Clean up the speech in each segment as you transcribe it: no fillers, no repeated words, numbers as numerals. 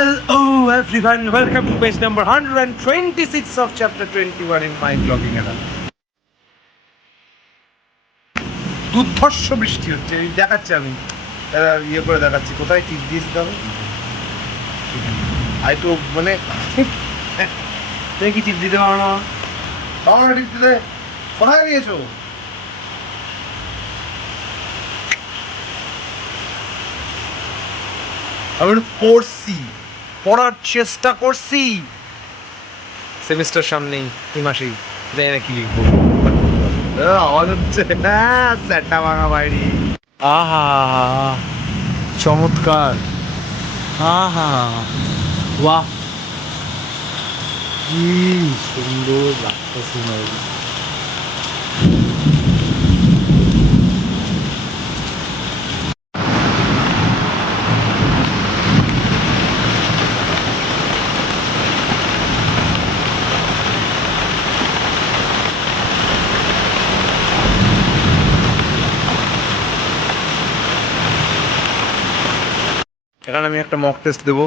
Hello everyone, welcome to page number 126 of chapter 21 in my blogging era. দুর্ধর্ষ বৃষ্টি হচ্ছে, দেখাচ্ছি আমি ইয়ে করে দেখাচ্ছি কোথায় টিপ দিয়েছি তবে আই তো মানে তুমি কি টিপ দিতে পারো না? পারো না টিপ দিতে? কোথায় গিয়েছো? আমি পড়ছি, পড়ার চেষ্টা করছি। সেমিস্টার সামনেই, এই মাসেই জানি না কি লিখবো। আওয়াজ হচ্ছে না, স্যারটা ভাঙা বাইরে। আহা চমৎকার, আহা বাহ কি সুন্দর লাগতেছে নদী। এখানে আমি একটা মক টেস্ট দেবো,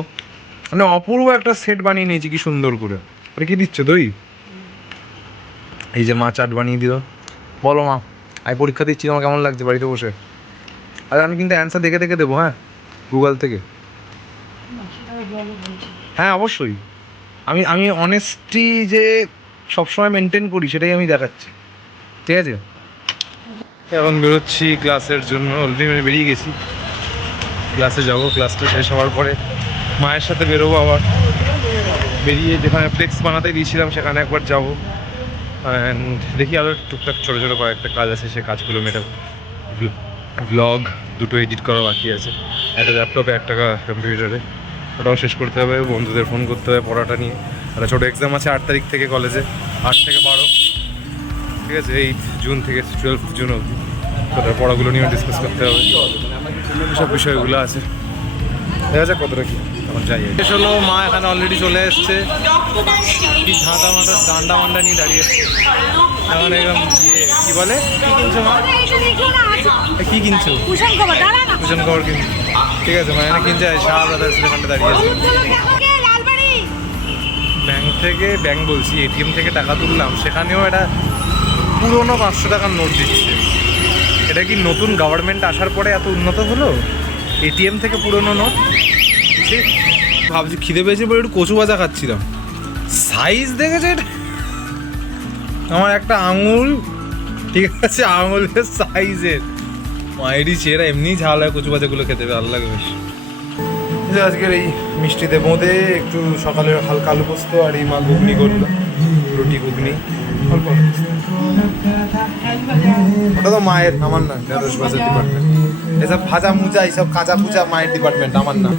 মানে অপূর্ব একটা সেট বানিয়ে নিয়েছি কি সুন্দর করে। ওটা কি দিচ্ছ দই? এই যে মা চাট বানিয়ে দিল। বলো মা, আমি পরীক্ষা দিচ্ছি, তোমার কেমন লাগছে বাড়িতে বসে? আর আমি কিন্তু অ্যান্সার দেখে দেখে দেবো, হ্যাঁ, গুগল থেকে। হ্যাঁ অবশ্যই, আমি আমি অনেস্টি যে সবসময় মেনটেন করি সেটাই আমি দেখাচ্ছি, ঠিক আছে? এখন বেরোচ্ছি ক্লাসের জন্য, অলরেডি বেরিয়ে গেছি। ক্লাসে যাবো, ক্লাসটা শেষ হওয়ার পরে মায়ের সাথে বেরোবো আবার। বেরিয়ে যেখানে ফ্লেক্স বানাতে দিয়েছিলাম সেখানে একবার যাবো। অ্যান্ড দেখি আরও টুকটাক ছোটো ছোটো কয়েকটা কাজ আছে, সে কাজগুলো মেটাবো। ব্লগ দুটো এডিট করা বাকি আছে, একটা ল্যাপটপে একটা কম্পিউটারে, ওটাও শেষ করতে হবে। বন্ধুদের ফোন করতে হবে পড়াটা নিয়ে। একটা ছোটো এক্সাম আছে 8 তারিখ থেকে কলেজে, 8 থেকে 12, ঠিক আছে? 8 জুন থেকে 12 জুন অবধি। তো তার পড়াগুলো নিয়েও ডিসকাস করতে হবে, সব বিষয়গুলো আছে। দেখা যাক কতটা কি। তখন যাই শেষ হলো, মা এখানে অলরেডি চলে এসছে, কি ঝাঁটা মাটা ডান্ডা মান্ডা নিয়ে দাঁড়িয়ে এখন এরকম ইয়ে কী বলে, কী কিনছো মা? কী কিনছো? কুশন কভার কিনছো, ঠিক আছে? মানে কিনছে শাহ ব্রাদার্স এখানটা দাঁড়িয়ে আছে। ব্যাংক বলছি, এটিএম থেকে টাকা তুললাম, সেখানেও একটা পুরোনো 500 টাকার নোট দিচ্ছে। এটা কি নতুন গভর্নমেন্ট আসার পরে এত উন্নত হলো? এটিএম থেকে পুরোনো নোট। ভাবছি খিদে পেয়েছে বলে একটু কচু ভাজা খাচ্ছিলাম, সাইজ দেখেছে এটা আমার একটা আঙুল, ঠিক আছে? আঙুলের সাইজের মায়েরই চেহারা। এমনি ঝাল হয় কচু ভাজাগুলো খেতে ভালো লাগে বেশ। আজকের এই মিষ্টিতে বোঁদে একটু সকালে হালকা আলু পোস্ত, আর এই মা ঘুগনি করলো, রুটি ঘুগনি অল্প। ওটা তো মায়ের, আমার না। ঢেঁড়স ভাজার ডিপার্টমেন্ট, এসব ভাজা মুজা, এইসব কাঁচা পুজা মায়ের ডিপার্টমেন্ট, আমার না।